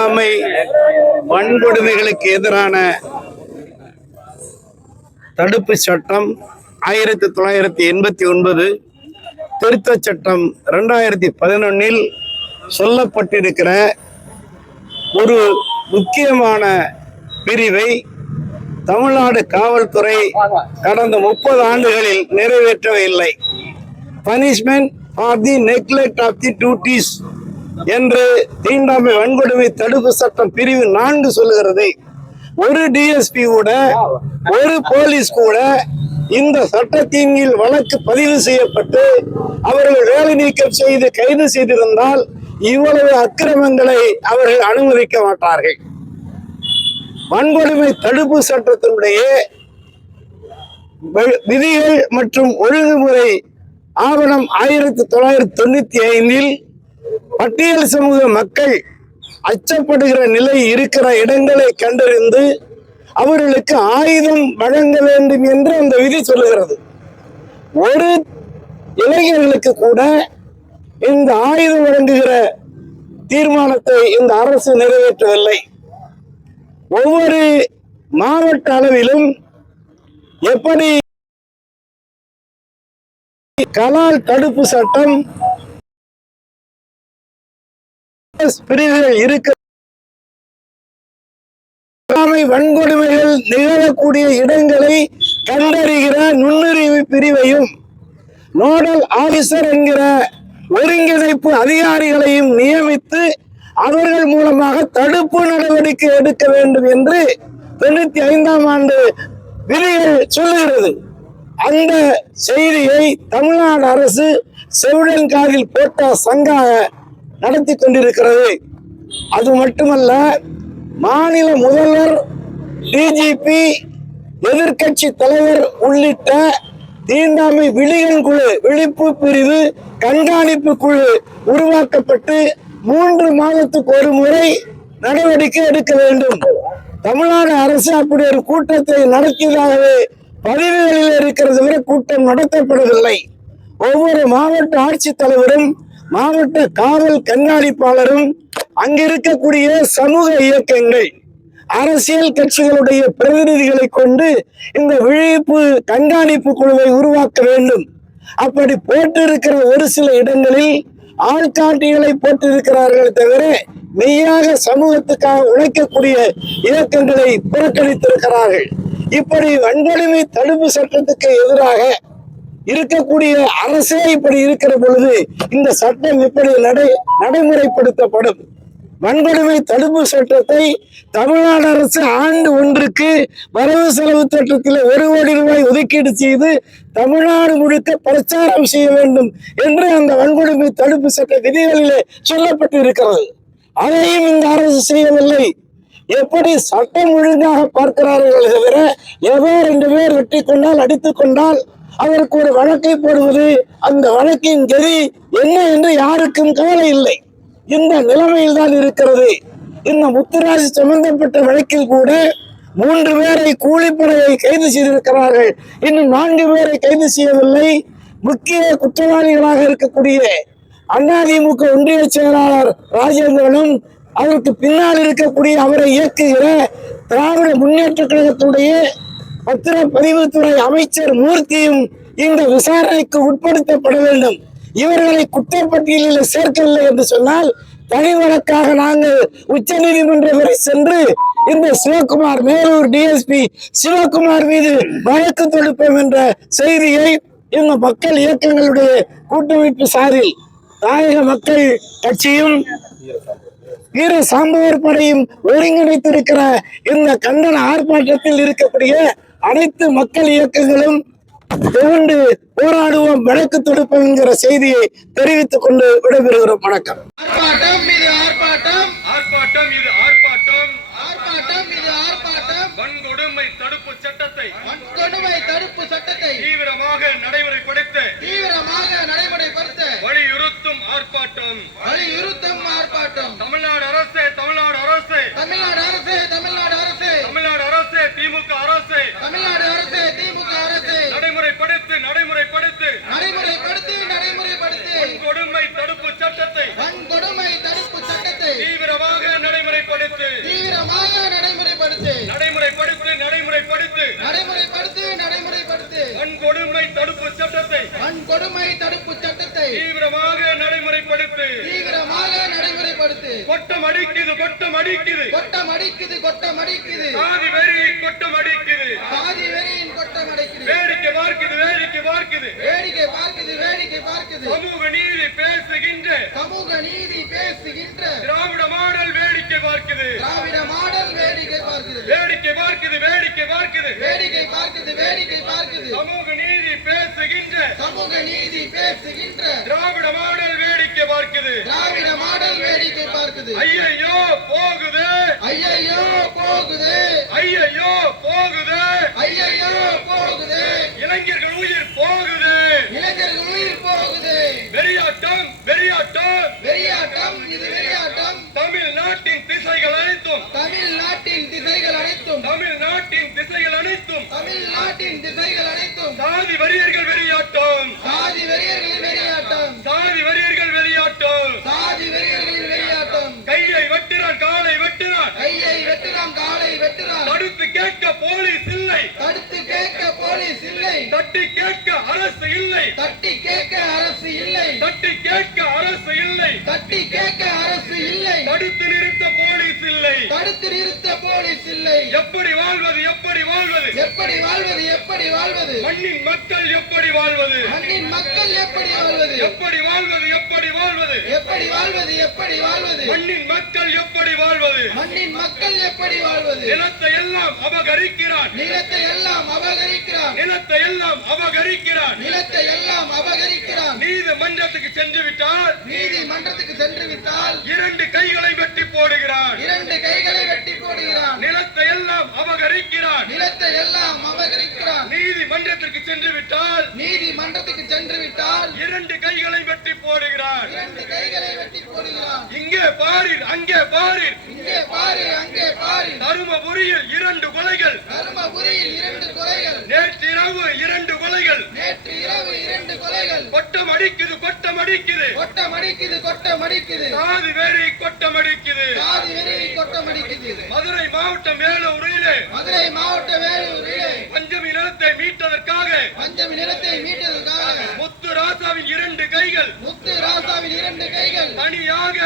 தீண்டாமை வன்கொடுமைகளுக்கு எதிரான தடுப்பு சட்டம் ஆயிரத்தி தொள்ளாயிரத்தி எண்பத்தி ஒன்பது திருத்த சட்டம் ரெண்டாயிரத்தி பதினொன்னில் சொல்லப்பட்டிருக்கிற ஒரு முக்கியமான பிரிவை தமிழ்நாடு காவல்துறை கடந்த முப்பது ஆண்டுகளில் நிறைவேற்றவில்லை. Punishment for the neglect of the duties என்று தீண்டாமை வன்கொடுமை தடுப்பு சட்டம் பிரிவு நான்கு சொல்லுகிறது ஒரு டிஎஸ்பி கூட ஒரு போலீஸ் கூட இந்த சட்டத்தின் கீழ் வழக்கு பதிவு செய்யப்பட்டு அவர்கள் வேலை நீக்கம் செய்து கைது செய்திருந்தால் இவ்வளவு அக்கிரமங்களை அவர்கள் அனுமதிக்க மாட்டார்கள். வன்கொடுமை தடுப்பு சட்டத்தினுடைய விதிகள் மற்றும் ஒழுங்குமுறை ஆவணம் ஆயிரத்தி தொள்ளாயிரத்தி தொண்ணூத்தி ஐந்தில் பட்டியல் சமூக மக்கள் அச்சப்படுகிற நிலை இருக்கிற இடங்களை கண்டறிந்து அவர்களுக்கு ஆயுதம் வழங்க வேண்டும் என்று அந்த விதி சொல்லுகிறது. ஒரு இளைஞர்களுக்கு கூட இந்த ஆயுதம் வழங்குகிற தீர்மானத்தை இந்த அரசு நிறைவேற்றவில்லை. ஒவ்வொரு மாவட்ட அளவிலும் எப்படி கலால் தடுப்பு சட்டம் பிரிவுகள் இருக்க வன்கொடுமைகள் நிகழக்கூடிய இடங்களை கண்டறிகிற நுண்ணறிவு பிரிவையும் நோடல் ஆபிசர் என்கிற ஒருங்கிணைப்பு அதிகாரிகளையும் நியமித்து அவர்கள் மூலமாக தடுப்பு நடவடிக்கை எடுக்க வேண்டும் என்று தொண்ணூத்தி ஐந்தாம் ஆண்டு விதிகள் சொல்லுகிறது. அந்த செய்தியை தமிழ்நாடு அரசு செவிடன் காதில் போட்ட சங்காக நடத்தி கொண்டிருக்கிறது. அது மட்டுமல்ல மாநில முதல்வர் டிஜிபி எதிர்க்கட்சி தலைவர் உள்ளிட்ட தீண்டாமை விழிகள் குழு விழிப்பு பிரிவு கண்காணிப்பு குழு உருவாக்கப்பட்டு மூன்று மாதத்துக்கு ஒரு முறை நடவடிக்கை எடுக்க வேண்டும். தமிழ்நாடு அரசு அப்படி ஒரு கூட்டத்தை நடத்தியதாகவே பதிவுகளில் இருக்கிறது வரை கூட்டம் நடத்தப்படவில்லை. ஒவ்வொரு மாவட்ட ஆட்சித்தலைவரும் மாவட்ட காவல் கண்காணிப்பாளரும் அங்கிருக்கக்கூடிய சமூக இயக்கங்கள் அரசியல் கட்சிகளுடைய பிரதிநிதிகளை கொண்டு இந்த விழிப்பு கண்காணிப்பு குழுவை உருவாக்க வேண்டும். அப்படி போட்டிருக்கிற ஒரு சில இடங்களில் ஆள்காட்டிகளை போட்டிருக்கிறார்கள் தவிர மெய்யாக சமூகத்துக்காக உழைக்கக்கூடிய இயக்கங்களை புறக்கணித்திருக்கிறார்கள். இப்படி வன்கொடுமை தடுப்பு சட்டத்துக்கு எதிராக இருக்கக்கூடிய அரசே இப்படி இருக்கிற பொழுது இந்த சட்டம் இப்படி நடை நடைமுறைப்படுத்தப்படும். வன்கொடுமை தடுப்பு சட்டத்தை தமிழ்நாடு அரசு ஆண்டு ஒன்றுக்கு வரவு செலவு திட்டத்தில் ஒரு கோடி ரூபாய் ஒதுக்கீடு செய்து தமிழ்நாடு முழுக்க பிரச்சாரம் செய்ய வேண்டும் என்று அந்த வன்கொடுமை தடுப்பு சட்ட விதிகளிலே சொல்லப்பட்டு இருக்கிறது அதையும் இந்த அரசு செய்யவில்லை. எப்படி சட்டம் ஒழுங்காக பார்க்கிறார்கள் தவிர ஏதோ ரெண்டு பேர் வெட்டி கொண்டால் அடித்துக் கொண்டால் அதற்கு ஒரு வழக்கை போடுவது அந்த வழக்கின் கதி என்ன என்று யாருக்கும் கவலை இல்லை. இந்த நிலைமையில் தான் இருக்கிறது. இந்த முத்துராஜ் சம்பந்தப்பட்ட வழக்கில் கூட மூன்று பேரை கூலிப்படையை கைது செய்திருக்கிறார்கள். இன்னும் நான்கு பேரை கைது செய்யவில்லை. முக்கிய குற்றவாளிகளாக இருக்கக்கூடிய அதிமுக ஒன்றிய செயலாளர் ராஜேந்திரனும் அதற்கு பின்னால் இருக்கக்கூடிய அவரை இயக்குகிற திராவிட முன்னேற்ற கழகத்துடைய பத்திரப்பதிவுத்துறை அமைச்சர் மூர்த்தியும் இந்த விசாரணைக்கு உட்படுத்தப்பட வேண்டும். இவர்களை குற்றப்பட்டியலில் சேர்க்கவில்லை என்று சொன்னால் தனி வழக்காக நாங்கள் உச்ச நீதிமன்றம் வரை சென்று இந்த சிவகுமார் மேலூர் டிஎஸ்பி சிவகுமார் மீது வழக்கு தொடுப்போம் என்ற செய்தியை இந்த மக்கள் இயக்கங்களுடைய கூட்டமைப்பு சாரில் தாயக மக்கள் கட்சியும் வீர சாம்பவர் படையும் ஒருங்கிணைத்திருக்கிற இந்த கண்டன ஆர்ப்பாட்டத்தில் இருக்கக்கூடிய அனைத்து மக்கள் இயக்கங்களும் திரண்டு போராடுவோம் வழக்கு தொடுப்போம் என்கிற செய்தியை தெரிவித்துக் கொண்டு விடைபெறுகிறோம். வணக்கம். ஆர்ப்பாட்டம் மீது ஆர்ப்பாட்டம். ஆர்ப்பாட்டம் இது ஆர்ப்பாட்டம். ஆர்ப்பாட்டம் மீது ஆர்ப்பாட்டம். வன்கொடுமை தடுப்பு சட்டத்தை வன்கொடுமை தடுப்பு சட்டத்தை தீவிரமாக நடைமுறைப்படுத்த. தீவிரமாக நடைமுறைப்படுத்த. வலியுறுத்தும் ஆர்ப்பாட்டம். வலியுறுத்தும் ஆர்ப்பாட்டம். தமிழ்நாடு அரசு தமிழ்நாடு அரசு தமிழ்நாடு அரசு. தமிழ்நாடு நடைமுறைப்படுத்து நடைமுறைப்படுத்து. நடைமுறைப்படுத்து வன்கொடுமை தடுப்பு சட்டத்தை வன்கொடுமை தடுப்பு சட்டத்தை தீவிரமாக நடைமுறைப்படுத்து. தீவிரமாக நடைமுறைப்படுத்து. கொட்டம் அடிக்குது கொட்டம் அடிக்குது. கொட்டம் அடிக்குது கொட்டம் அடிக்குது. ஆதி வெறியை கொட்டம் அடிக்குது. சாதி வெறியின் கொட்டம் அடிக்குது. வேடிக்கை பார்க்குது வேடிக்கை பார்க்குது. வேடிக்கை பார்க்குது வேடிக்கை பார்க்குது. சமூக நீதி பேசுகின்ற சமூக நீதி பேசுகின்ற திராவிட மாடல் வேடிக்கை பார்க்குது. திராவிட மாடல் வேடிக்கை பார்க்குது. வேடிக்கை பார்க்குது வேடிக்கை பார்க்குது. வேடிக்கை பார்க்குது வேடிக்கை பார்க்குது. சமூக நீதி பேசுகின்ற. சமூக நீதி பேசுகின்ற. திராவிட மாடல் வேடிக்கை பார்க்குது. திராவிட மாடல் வேடிக்கை பார்க்குது. ஐயையோ வரியர்கள் வெறியாட்டம். சாதி வெறியர்களின் வெறியாட்டம். சாதி வரியர்கள் வெறியாட்டம். சாதி வெறியர்களின் வெறியாட்டம். கையை வெட்டுறான் காலை வெட்டுறான். கையை வெட்டுறான் காலை வெட்டுறான். தடுத்து கேட்க போலீஸ் இல்லை. தடுத்து கேட்க போலீஸ் இல்லை. தட்டி கேட்க அரசு இல்லை. தட்டி கேட்க அரசு இல்லை. தட்டி கேட்க எப்படி வாழ்வது எப்படி வாழ்வது? எப்படி வாழ்வது எப்படி வாழ்வது? மண்ணின் மக்கள் எப்படி வாழ்வது? மண்ணின் மக்கள் எப்படி வாழ்வது? எப்படி வாழ்வது எப்படி வாழ்வது? எப்படி வாழ்வது எப்படி வாழ்வது? மண்ணின் மக்கள் எப்படி வாழ்வது? மண்ணின் மக்கள் எப்படி வாழ்வது? நிலத்தை எல்லாம் அபகரிக்கிறான் நிலத்தை எல்லாம் அபகரிக்கிறான் நிலத்தை எல்லாம் அபகரிக்கிறான் நிலத்தை எல்லாம் அபகரிக்கிறான் நீதிமன்றத்துக்கு சென்று விட்டால் நீதிமன்றத்துக்கு சென்று விட்டால் இரண்டு கைகளை வெட்டி போடுகிறான். இரண்டு கைகளை வெட்டி போடுகிறான். நிலத்தை எல்லாம் அபகரிக்கிறான். நிலத்தை எல்லாம் அபகரிக்கிறான். நீதிமன்றத்திற்கு சென்று விட்டால் நீதிமன்றத்துக்கு சென்று விட்டால் இரண்டு கைகளை வெட்டி போடுகிறான். இரண்டு கைகளை வெட்டி போடுகிறான். இங்கே பாரில் அங்கே பாரில். இங்கே பாரு அங்கே பாரு தருமபுரியில் இரண்டு கொலைகள். தருமபுரியில் இரண்டு கொலைகள். நேற்றிரவு இரண்டு கொலைகள். நேற்று இரவு இரண்டு கொலைகள் கொட்டம் அடிக்குது கொட்டம் அடிக்குது கொட்டம் அடிக்குது கொட்டம் அடிக்குது சாதி வேறி கொட்டம் அடிக்குது சாதி வெறி கொட்டம் அடிக்குது மதுரை மாவட்டம் வேலூரிலே. மதுரை மாவட்ட வேலூரிலே. பஞ்சமி நிலத்தை மீட்டதற்காக. பஞ்சமி நிலத்தை மீட்டதற்காக. முத்து ராசாவின் இரண்டு கைகள். முத்து ராசாவின் இரண்டு கைகள். தனியாக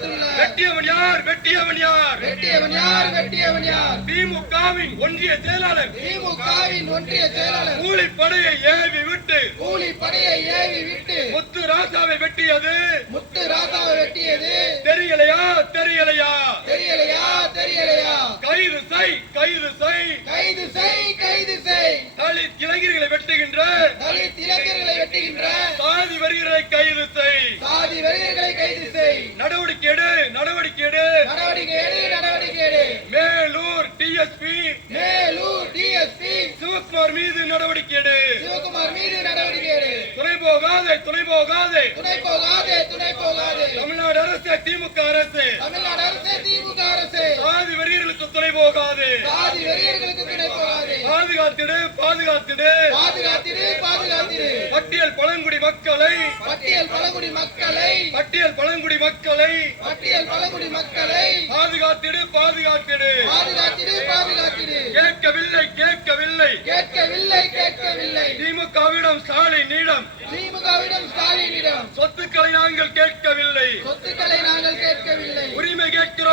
வெட்டியவன் யார்? வெட்டியவன் யார்? வெட்டியவன் யார்? வெட்டியவன் யார்? திமுகவின் ஒன்றிய செயலாளர். திமுகவின் ஒன்றிய செயலாளர். கூலிப்படையை ஏவி விட்டு கூலி படையை ஏவி விட்டு முத்து ராசாவை வெட்டியது. முத்து ராசாவை வெட்டியது. தெரியலையா? தெரியலையா? தெரியலையா? தெரியலையா? கைது செய் கைது செய். கைது செய் கைது செய். தலித் இளைஞர்களை வெட்டுகின்ற தலித் இளைஞர்களை வெட்டுகின்ற சாதி வரிகளை கைது செய் சாதி வெறியர்களை கைது செய் நடவடிக்கை எடு நடவடிக்கை எடு. நடவடிக்கை எடு நடவடிக்கை எடு. மேலூர் டிஎஸ்பி மேலூர் டிஎஸ்பி சிவகுமார் மீது நடவடிக்கை எடு. சிவகுமார் மீது நடவடிக்கை எடு. துணை போகாதே துணை போகாதே. துணை போகாதே துணை போகாதே. தமிழ்நாடு அரசு திமுக அரசு. தமிழ்நாடு அரசு திமுக அரசு. சாதி வெறியர்களுக்கு துணை போகாது. சாதி வெறியர்களுக்கு துணை போகாதே. பாதுகாத்திடு பாதுகாத்திடு. பாதுகாத்திடு பாதுகாத்திடு. பட்டியல் பழங்குடி மக்களை. பட்டியல் பழங்குடி மக்களை. பட்டியல் பழங்குடி மக்களை. பட்டியல் பழங்குடி மக்களை. பாதுகாத்திடு பாதுகாத்திடு. பாதுகாத்திடு பாதுகாத்திடு. கேட்கவில்லை கேட்கவில்லை. கேட்கவில்லை கேட்கவில்லை. திமுகவிடம் ஸ்டாலினிடம். திமுகவிடம் ஸ்டாலினிடம். சொத்துக்களை நாங்கள் கேட்கவில்லை. சொத்துக்களை நாங்கள் கேட்கவில்லை. உரிமை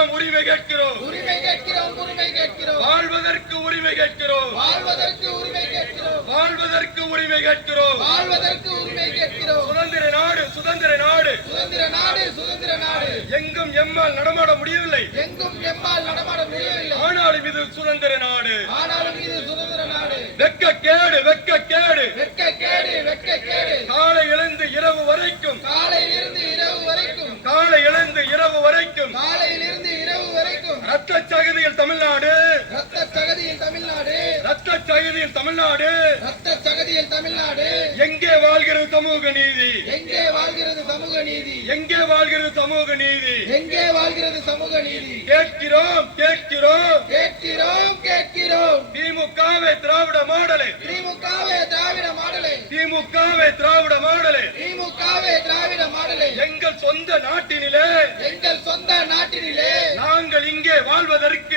கேட்கிறோம் உரிமை கேட்கிறோம். உரிமை கேட்கிறோம் உரிமை கேட்கிறோம். வாழ்வதற்கு உரிமை கேட்கிறோம். வாழ்வதற்கு உரிமை கேட்கிறோம். வாழ்வதற்கு உரிமை கேட்கிறோம். வாழ்வதற்கு உரிமை கேட்கிறோம். சுதந்திர நாடு சுதந்திர நாடு. சுதந்திர நாடு சுதந்திர நாடு. எங்கும் எம்மால் நடமாட முடியவில்லை. எங்கும் எம்மால் நடமாட முடியவில்லை. ஆனாலும் இது சுதந்திர நாடு. ஆனாலும் இது சுதந்திர நாடு. வெக்க கேடு வெக்க கேடு வெட்க கேடு சகதியில் தமிழ்நாடு. ரத்த சகதியில் தமிழ்நாடு. ரத்த சகதியில் தமிழ்நாடு. ரத்த சகதியில் தமிழ்நாடு. எங்கே வாழ்கிறது சமூக நீதி? எங்கே வாழ்கிறது சமூக நீதி? எங்கே வாழ்கிறது சமூக நீதி? எங்கே வாழ்கிறது சமூக நீதி? கேட்கிறோம் கேட்கிறோம். கேட்கிறோம் கேட்கிறோம். திமுகவை திராவிட மாடலே. திமுகவே திராவிட மாடலை. திமுகவை திராவிட மாடலே. திமுகவே திராவிட மாடலை. எங்கள் சொந்த நாட்டினிலே. எங்கள் சொந்த நாட்டினிலே. நாங்கள் இங்கே வாழ்வதற்கு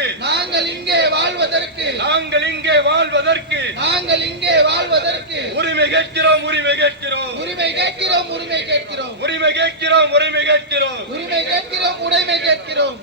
நாங்கள் இங்கே வாழ்வதற்கு நாங்கள் இங்கே வாழ்வதற்கு நாங்கள் இங்கே வாழ்வதற்கு உரிமை கேட்கிறோம் உரிமை கேட்கிறோம். உரிமை கேட்கிறோம் உரிமை கேட்கிறோம். உரிமை கேட்கிறோம் உரிமை கேட்கிறோம். உரிமை கேட்கிறோம் உரிமை கேட்கிறோம்.